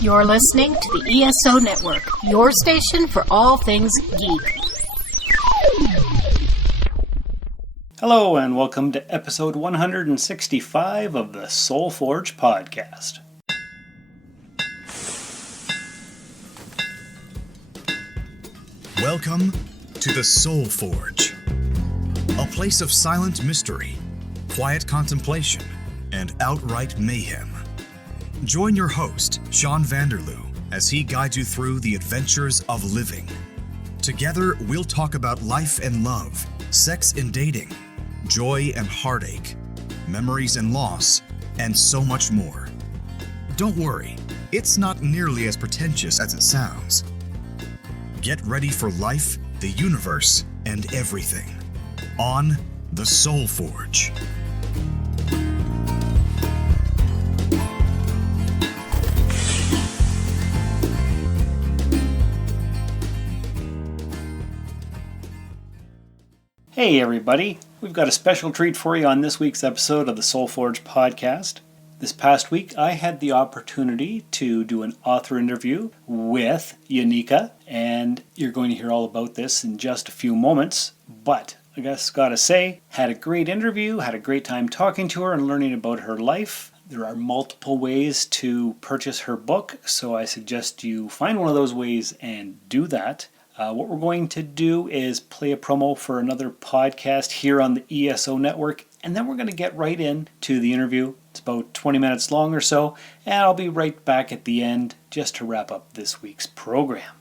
You're listening to the ESO Network, your station for all things geek. Hello and welcome to episode 165 of the Soul Forge podcast. Welcome to the Soul Forge, a place of silent mystery, quiet contemplation, and outright mayhem. Join your host, Sean Vanderloo, as he guides you through the adventures of living. Together, we'll talk about life and love, sex and dating, joy and heartache, memories and loss, and so much more. Don't worry, it's not nearly as pretentious as it sounds. Get ready for life, the universe, and everything on the Soul Forge. Hey everybody, we've got a special treat for you on this week's episode of the Soul Forge podcast. This past week I had the opportunity to do an author interview with Unica, and you're going to hear all about this in just a few moments, but I guess gotta say, had a great interview, had a great time talking to her and learning about her life. There are multiple ways to purchase her book, so I suggest you find one of those ways and do that. What we're going to do is play a promo for another podcast here on the ESO Network, and then we're going to get right into the interview. It's about 20 minutes long or so, and I'll be right back at the end just to wrap up this week's program.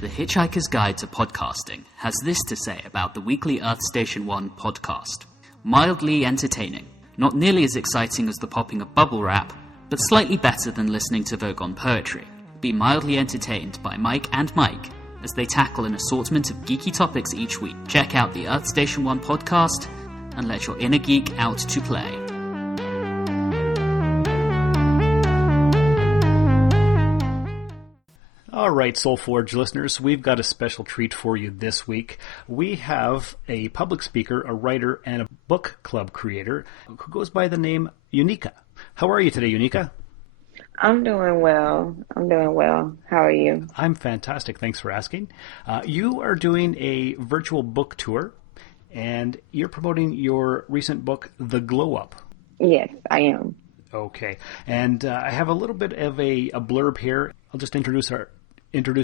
The Hitchhiker's Guide to Podcasting has this to say about the weekly Earth Station 1 podcast. Mildly entertaining, not nearly as exciting as the popping of bubble wrap, but slightly better than listening to Vogon poetry. Be mildly entertained by Mike and Mike as they tackle an assortment of geeky topics each week. Check out the Earth Station 1 podcast and let your inner geek out to play. All right, Soul Forge listeners, we've got a special treat for you this week. We have a public speaker, a writer, and a book club creator who goes by the name Unica. How are you today, Unica? I'm doing well. How are you? I'm fantastic. Thanks for asking. You are doing a virtual book tour, and you're promoting your recent book, The Glow Up. Yes, I am. Okay. And I have a little bit of a blurb here. I'll just introduce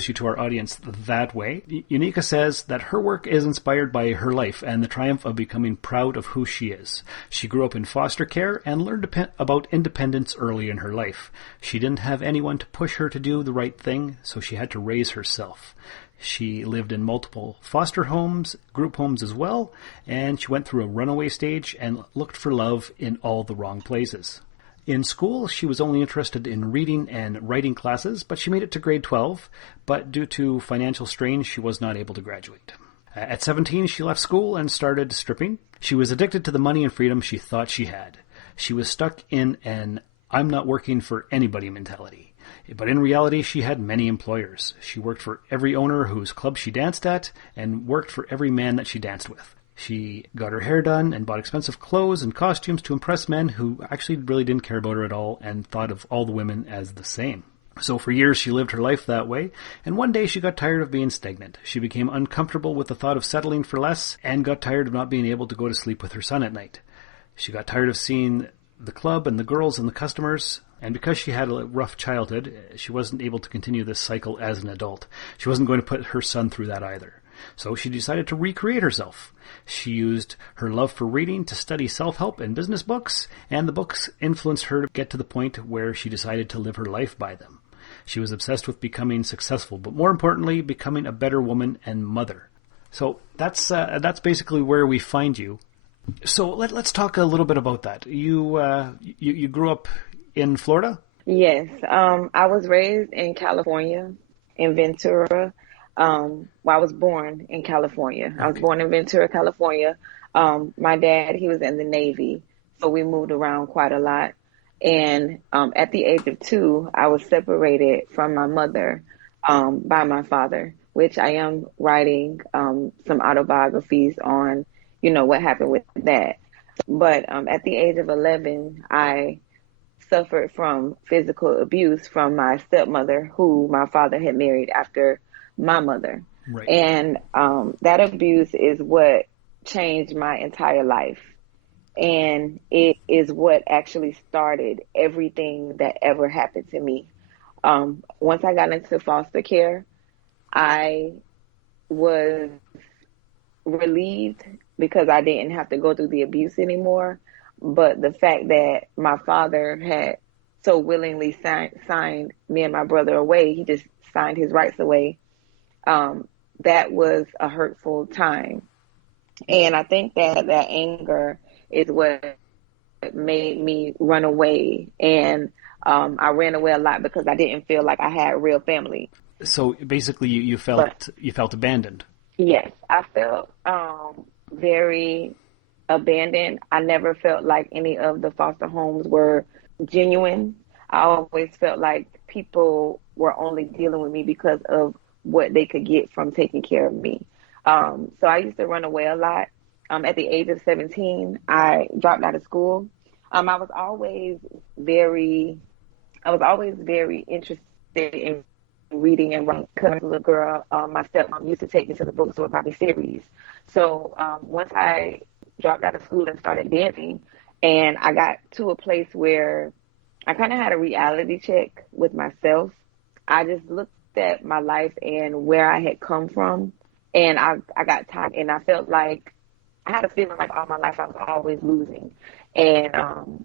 you to our audience that way. Unica says that her work is inspired by her life and the triumph of becoming proud of who she is. She grew up in foster care and learned about independence early in her life. She didn't have anyone to push her to do the right thing, so she had to raise herself. She lived in multiple foster homes, group homes as well, and she went through a runaway stage and looked for love in all the wrong places. In school, she was only interested in reading and writing classes, but she made it to grade 12, but due to financial strain, she was not able to graduate. At 17, she left school and started stripping. She was addicted to the money and freedom she thought she had. She was stuck in an I'm not working for anybody mentality. But in reality, she had many employers. She worked for every owner whose club she danced at and worked for every man that she danced with. She got her hair done and bought expensive clothes and costumes to impress men who actually really didn't care about her at all and thought of all the women as the same. So for years she lived her life that way, and one day she got tired of being stagnant. She became uncomfortable with the thought of settling for less and got tired of not being able to go to sleep with her son at night. She got tired of seeing the club and the girls and the customers, and because she had a rough childhood, she wasn't able to continue this cycle as an adult. She wasn't going to put her son through that either. So she decided to recreate herself. She used her love for reading to study self-help and business books, and the books influenced her to get to the point where she decided to live her life by them. She was obsessed with becoming successful, but more importantly, becoming a better woman and mother. So that's basically where we find you. So let's talk a little bit about that. You grew up in Florida? Yes. I was raised in California, in Ventura. I was born in California. Okay. I was born in Ventura, California. My dad, he was in the Navy, so we moved around quite a lot. And at the age of 2, I was separated from my mother by my father, which I am writing some autobiographies on, what happened with that. But at the age of 11, I suffered from physical abuse from my stepmother, who my father had married after my mother. Right. And that abuse is what changed my entire life. And it is what actually started everything that ever happened to me. Once I got into foster care, I was relieved because I didn't have to go through the abuse anymore. But the fact that my father had so willingly signed me and my brother away, he just signed his rights away. That was a hurtful time. And I think that that anger is what made me run away. And I ran away a lot because I didn't feel like I had real family. So basically you felt abandoned. Yes, I felt very abandoned. I never felt like any of the foster homes were genuine. I always felt like people were only dealing with me because of what they could get from taking care of me. So I used to run away a lot. At the age of 17, I dropped out of school. I was always very interested in reading and writing. Because as a little girl, my stepmom used to take me to the bookstore and buy me series. So once I dropped out of school and started dancing, and I got to a place where I kind of had a reality check with myself. I just looked at my life and where I had come from, and I got tired, and I felt like I had a feeling like all my life I was always losing. And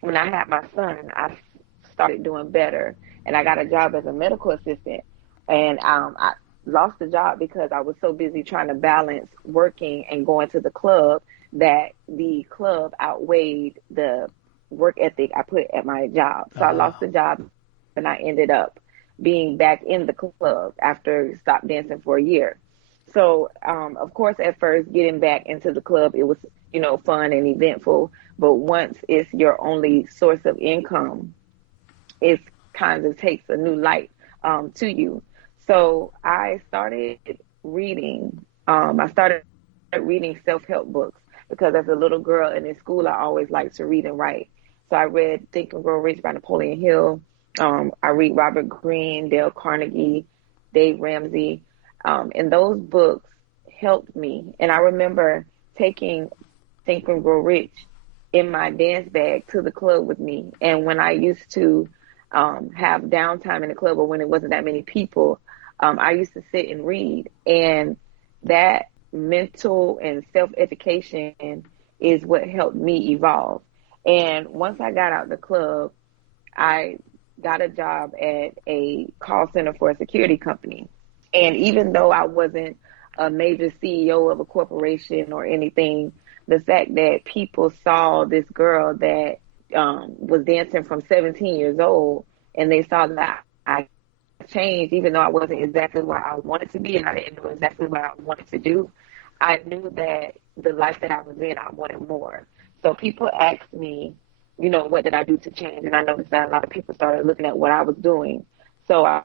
when I had my son, I started doing better, and I got a job as a medical assistant. And I lost the job because I was so busy trying to balance working and going to the club that the club outweighed the work ethic I put at my job. So I lost the job, and I ended up being back in the club after stopped dancing for a year. So, of course, at first, getting back into the club, it was, fun and eventful. But once it's your only source of income, it kind of takes a new light to you. So I started reading. I started reading self-help books because as a little girl and in school, I always liked to read and write. So I read Think and Grow Rich by Napoleon Hill. I read Robert Greene, Dale Carnegie, Dave Ramsey. And those books helped me. And I remember taking Think and Grow Rich in my dance bag to the club with me. And when I used to have downtime in the club, or when it wasn't that many people, I used to sit and read. And that mental and self-education is what helped me evolve. And once I got out the club, I got a job at a call center for a security company. And even though I wasn't a major CEO of a corporation or anything, the fact that people saw this girl that was dancing from 17 years old, and they saw that I changed, even though I wasn't exactly where I wanted to be and I didn't know exactly what I wanted to do, I knew that the life that I was in, I wanted more. So people asked me, what did I do to change? And I noticed that a lot of people started looking at what I was doing. So I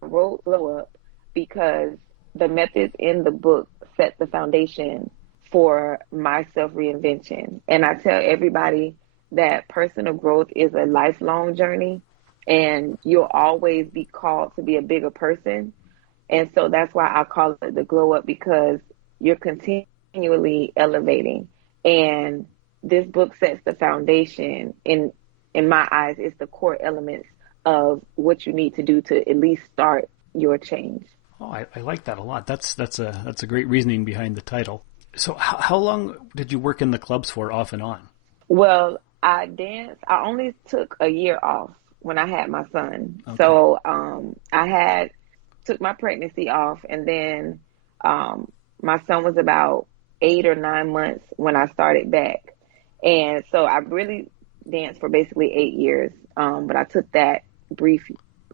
wrote Glow Up because the methods in the book set the foundation for my self-reinvention. And I tell everybody that personal growth is a lifelong journey, and you'll always be called to be a bigger person. And so that's why I call it the Glow Up, because you're continually elevating. And this book sets the foundation. In my eyes, it's the core elements of what you need to do to at least start your change. Oh, I like that a lot. That's a great reasoning behind the title. So how long did you work in the clubs for, off and on? Well, I only took a year off when I had my son. Okay. So I took my pregnancy off, and then my son was about 8 or 9 months when I started back. And so I really danced for basically 8 years, but I took that brief,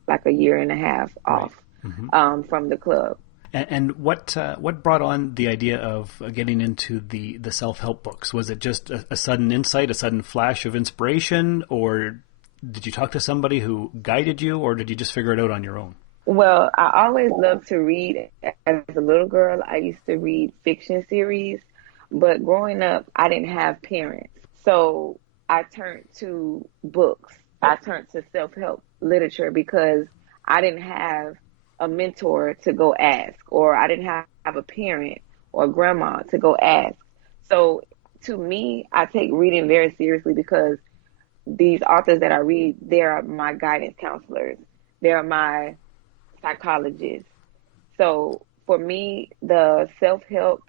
like a year and a half off. Right. From the club. And what brought on the idea of getting into the self-help books? Was it just a sudden insight, a sudden flash of inspiration, or did you talk to somebody who guided you, or did you just figure it out on your own? Well, I always loved to read. As a little girl, I used to read fiction series, but growing up, I didn't have parents. So I turned to books. I turned to self-help literature because I didn't have a mentor to go ask, or I didn't have a parent or a grandma to go ask. So to me, I take reading very seriously because these authors that I read, they are my guidance counselors. They are my psychologists. So for me, the self-help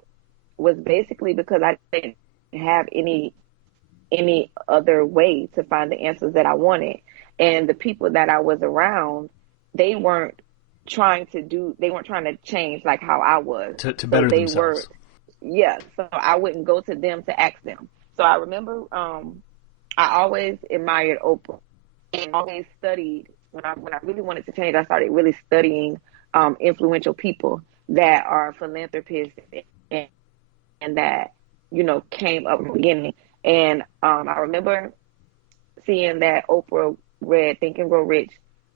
was basically because I didn't have any other way to find the answers that I wanted. And the people that I was around, they weren't trying to change like how I was. To better they themselves. Yeah. So I wouldn't go to them to ask them. So I remember, I always admired Oprah and always studied when I really wanted to change. I started really studying, influential people that are philanthropists and, that, came up in the beginning. And I remember seeing that Oprah read Think and Grow Rich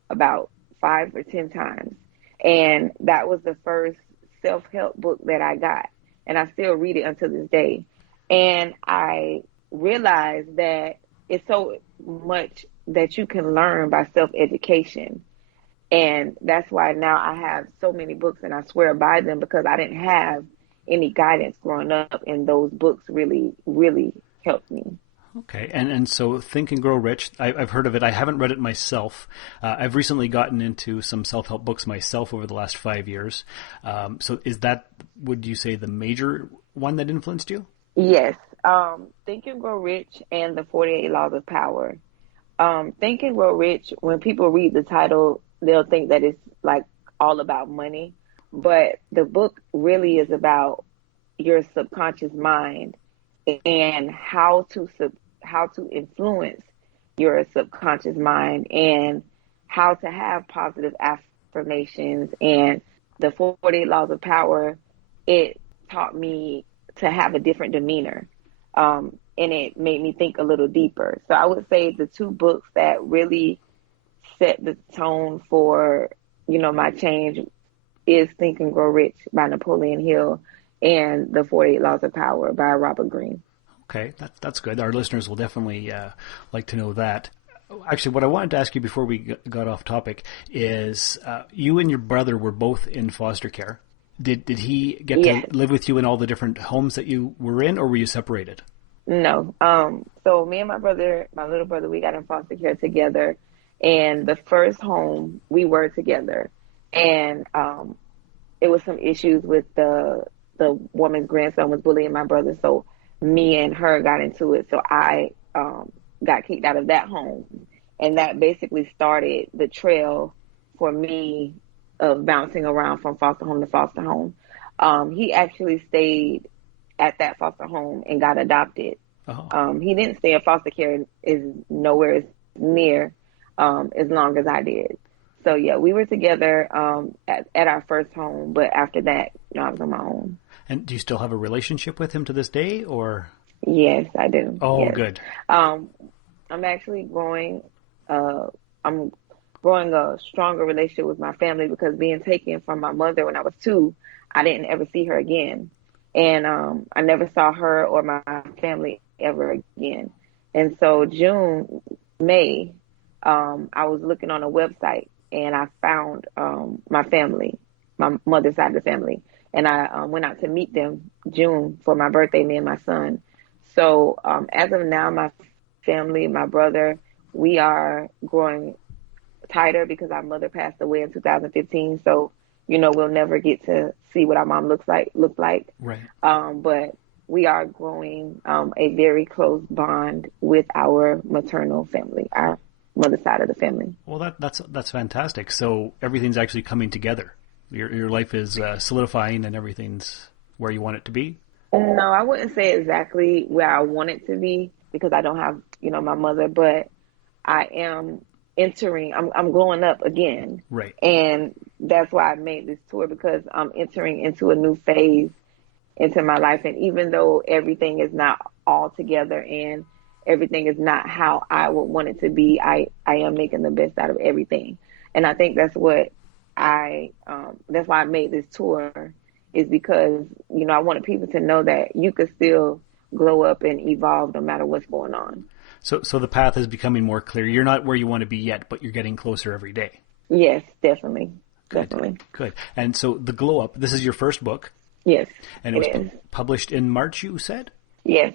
about 5 or 10 times. And that was the first self-help book that I got. And I still read it until this day. And I realized that it's so much that you can learn by self-education. And that's why now I have so many books and I swear by them because I didn't have any guidance growing up, and those books really, really helped me. Okay, and so Think and Grow Rich, I've heard of it. I haven't read it myself. I've recently gotten into some self-help books myself over the last 5 years. So is that, would you say, the major one that influenced you? Yes. Think and Grow Rich and the 48 Laws of Power. Think and Grow Rich, when people read the title, they'll think that it's like all about money. But the book really is about your subconscious mind and how to influence your subconscious mind and how to have positive affirmations. And the 48 Laws of Power, it taught me to have a different demeanor. And it made me think a little deeper. So I would say the two books that really set the tone for, my change is Think and Grow Rich by Napoleon Hill and the 48 Laws of Power by Robert Greene. Okay, that's good. Our listeners will definitely like to know that. Actually, what I wanted to ask you before we got off topic is you and your brother were both in foster care. Did he get to live with you in all the different homes that you were in, or were you separated? No. So me and my little brother, we got in foster care together. And the first home, we were together. And it was some issues with the woman's grandson was bullying my brother. So me and her got into it. So I got kicked out of that home. And that basically started the trail for me of bouncing around from foster home to foster home. He actually stayed at that foster home and got adopted. He didn't stay in foster care, is nowhere near as long as I did. So yeah, we were together at our first home, but after that, I was on my own. And do you still have a relationship with him to this day, or? Yes, I do. Oh, yes. Good. I'm actually growing. I'm growing a stronger relationship with my family because being taken from my mother when I was 2, I didn't ever see her again, and I never saw her or my family ever again. And so May, I was looking on a website and I found my family, my mother's side of the family. And I went out to meet them June for my birthday, me and my son. So as of now, my family, my brother, we are growing tighter because our mother passed away in 2015. So, we'll never get to see what our mom looked like. Right. But we are growing a very close bond with our maternal family, our mother's side of the family. Well, that's fantastic. So everything's actually coming together. Your life is solidifying and everything's where you want it to be? No, I wouldn't say exactly where I want it to be because I don't have, my mother, but I am I'm growing up again. Right. And that's why I made this tour, because I'm entering into a new phase into my life. And even though everything is not all together and everything is not how I would want it to be, I am making the best out of everything. And I think that's what that's why I made this tour, is because, I wanted people to know that you could still glow up and evolve no matter what's going on. So the path is becoming more clear. You're not where you want to be yet, but you're getting closer every day. Yes, definitely. Good. Definitely. Good. And so the Glow Up, this is your first book. Yes, And it was published in March, you said? Yes.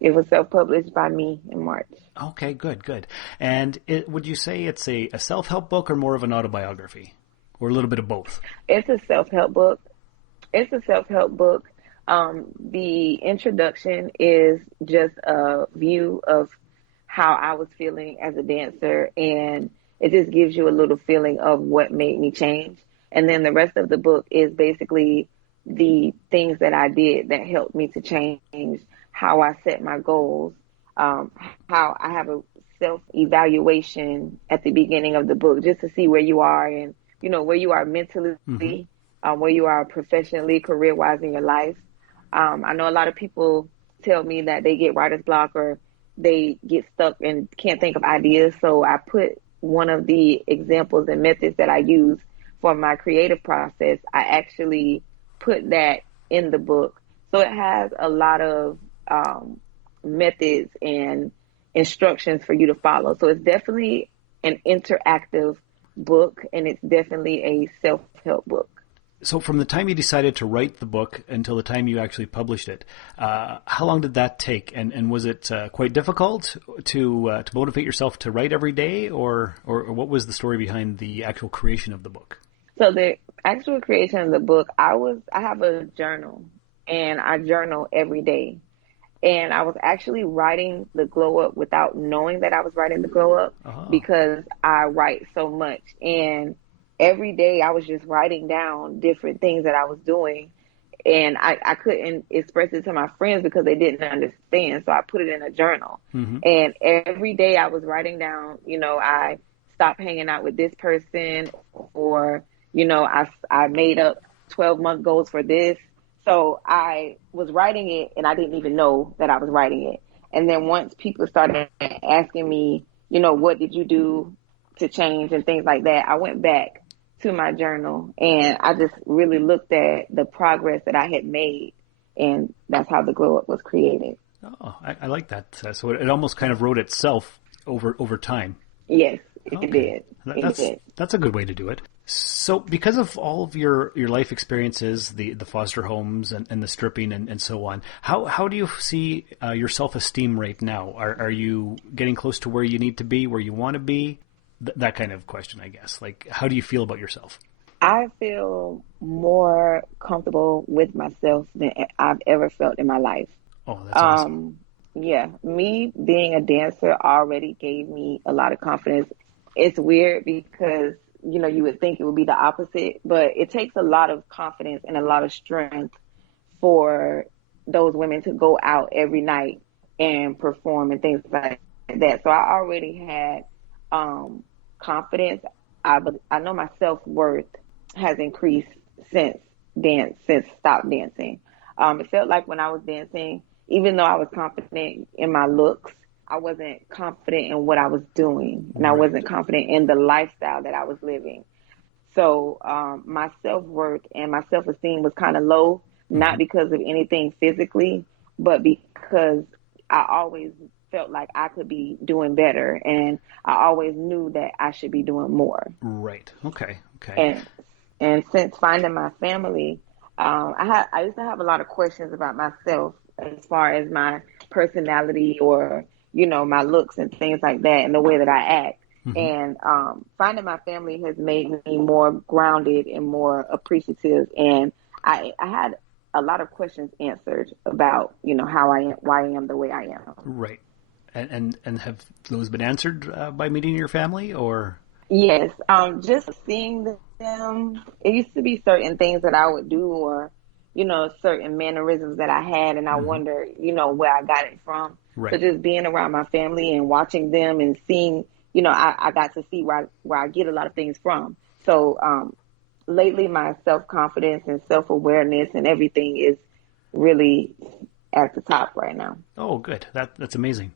It was self-published by me in March. Okay, good. And would you say it's a self-help book or more of an autobiography? Or a little bit of both? It's a self-help book. The introduction is just a view of how I was feeling as a dancer, and it just gives you a little feeling of what made me change. And then the rest of the book is basically the things that I did that helped me to change, how I set my goals, how I have a self-evaluation at the beginning of the book just to see where you are and, where you are mentally, where you are professionally, career-wise in your life. I know a lot of people tell me that they get writer's block or they get stuck and can't think of ideas. So I put one of the examples and methods that I use for my creative process, I actually put that in the book. So it has a lot of methods and instructions for you to follow. So it's definitely an interactive book, and it's definitely a self-help book. So from the time you decided to write the book until the time you actually published it, how long did that take? And was it quite difficult to motivate yourself to write every day, or what was the story behind the actual creation of the book? So the actual creation of the book, I have a journal, and I journal every day. And I was actually writing the Glow Up without knowing that I was writing the Glow Up because I write so much. And every day I was just writing down different things that I was doing. And I couldn't express it to my friends because they didn't understand. So I put it in a journal. And every day I was writing down, I stopped hanging out with this person, or, I made up 12-month goals for this. So I was writing it and I didn't even know that I was writing it. And then once people started asking me, what did you do to change and things like that, I went back to my journal and I just really looked at the progress that I had made. And that's how the Glow Up was created. Oh, I like that. So it almost kind of wrote itself over time. Yes, it did. That's a good way to do it. So because of all of your life experiences, the foster homes and the stripping and so on, how do you see your self-esteem right now? Are you getting close to where you need to be, where you want to be? That kind of question, I guess. Like, how do you feel about yourself? I feel more comfortable with myself than I've ever felt in my life. Oh, that's awesome. Yeah, me being a dancer already gave me a lot of confidence. It's weird because, you would think it would be the opposite, but it takes a lot of confidence and a lot of strength for those women to go out every night and perform and things like that. So I already had confidence. I know my self-worth has increased since stop dancing. It felt like when I was dancing, even though I was confident in my looks, I wasn't confident in what I was doing, and I wasn't confident in the lifestyle that I was living. So my self-worth and my self-esteem was kind of low, not because of anything physically, but because I always felt like I could be doing better, and I always knew that I should be doing more. Right. Okay. And since finding my family, I used to have a lot of questions about myself as far as my personality or my looks and things like that and the way that I act. And finding my family has made me more grounded and more appreciative. And I had a lot of questions answered about, how I am, why I am the way I am. Right. And have those been answered by meeting your family, or? Yes. Just seeing them. It used to be certain things that I would do, or, certain mannerisms that I had, and I wonder, where I got it from. Right. So just being around my family and watching them and seeing, I got to see where I get a lot of things from. So lately my self-confidence and self-awareness and everything is really at the top right now. Oh, good. That's amazing.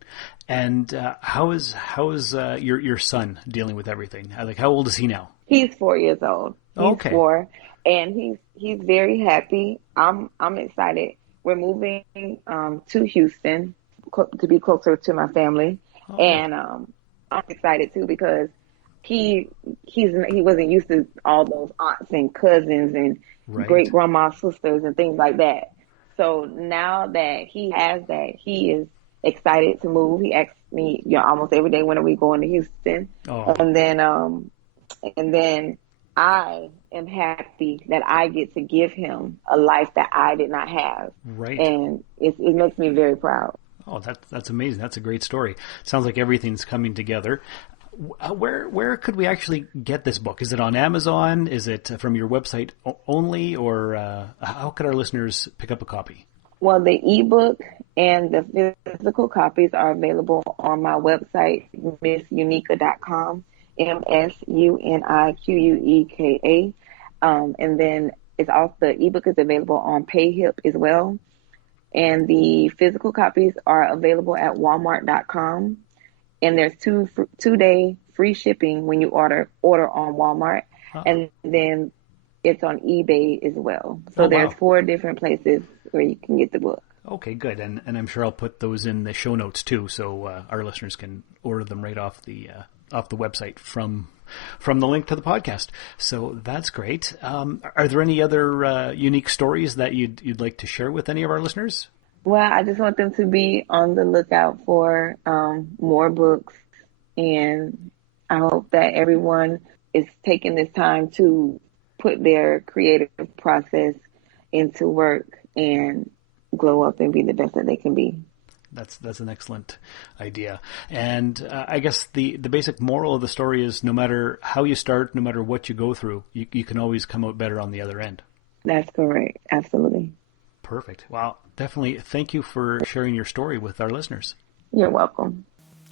And how is your son dealing with everything? Like, how old is he now? He's 4 years old. He's 4, and he's very happy. I'm excited. We're moving to Houston to be closer to my family, And I'm excited too because he wasn't used to all those aunts and cousins and great grandma sisters and things like that. So now that he has that, he is excited to move. He asks me, almost every day, when are we going to Houston? And then I am happy that I get to give him a life that I did not have. Right. And it makes me very proud. Oh, that's amazing. That's a great story. Sounds like everything's coming together. Where could we actually get this book? Is it on Amazon? Is it from your website only? Or how could our listeners pick up a copy? Well, the ebook and the physical copies are available on my website, missunika.com, MSUNIQUEKA. And then the ebook is available on PayHip as well. And the physical copies are available at Walmart.com. And there's 2-day free shipping when you order on Walmart. And then it's on eBay as well. So there's 4 different places where you can get the book. Okay, good. And I'm sure I'll put those in the show notes too, so our listeners can order them right off the website from the link to the podcast. So that's great. Are there any other unique stories that you'd like to share with any of our listeners? Well, I just want them to be on the lookout for more books, and I hope that everyone is taking this time to put their creative process into work and glow up and be the best that they can be. That's an excellent idea. And I guess the basic moral of the story is no matter how you start, no matter what you go through, you can always come out better on the other end. That's correct. Absolutely. Perfect. Well, definitely thank you for sharing your story with our listeners. You're welcome.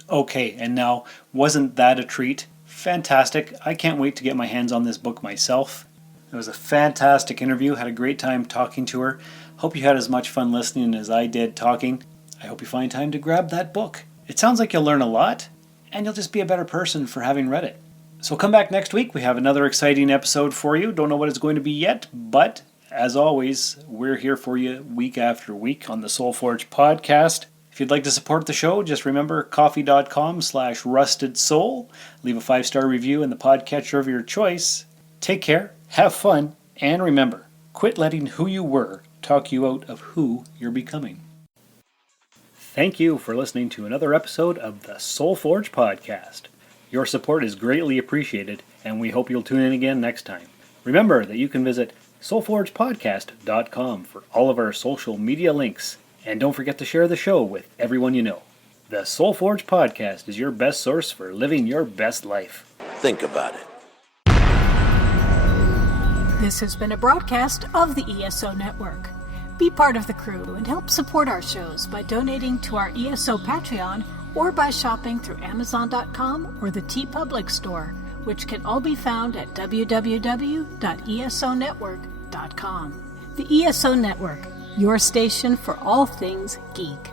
Okay, and now, wasn't that a treat? Fantastic. I can't wait to get my hands on this book myself. It was a fantastic interview. Had a great time talking to her. Hope you had as much fun listening as I did talking. I hope you find time to grab that book. It sounds like you'll learn a lot, and you'll just be a better person for having read it. So come back next week. We have another exciting episode for you. Don't know what it's going to be yet, but as always, we're here for you week after week on the Soul Forge podcast. If you'd like to support the show, just remember coffee.com/rustedsoul. Leave a 5-star review in the podcatcher of your choice. Take care, have fun, and remember, quit letting who you were talk you out of who you're becoming. Thank you for listening to another episode of the Soul Forge podcast. Your support is greatly appreciated, and we hope you'll tune in again next time. Remember that you can visit soulforgepodcast.com for all of our social media links. And don't forget to share the show with everyone you know. The Soul Forge podcast is your best source for living your best life. Think about it. This has been a broadcast of the ESO Network. Be part of the crew and help support our shows by donating to our ESO Patreon or by shopping through Amazon.com or the TeePublic store, which can all be found at www.esonetwork.com. The ESO Network, your station for all things geek.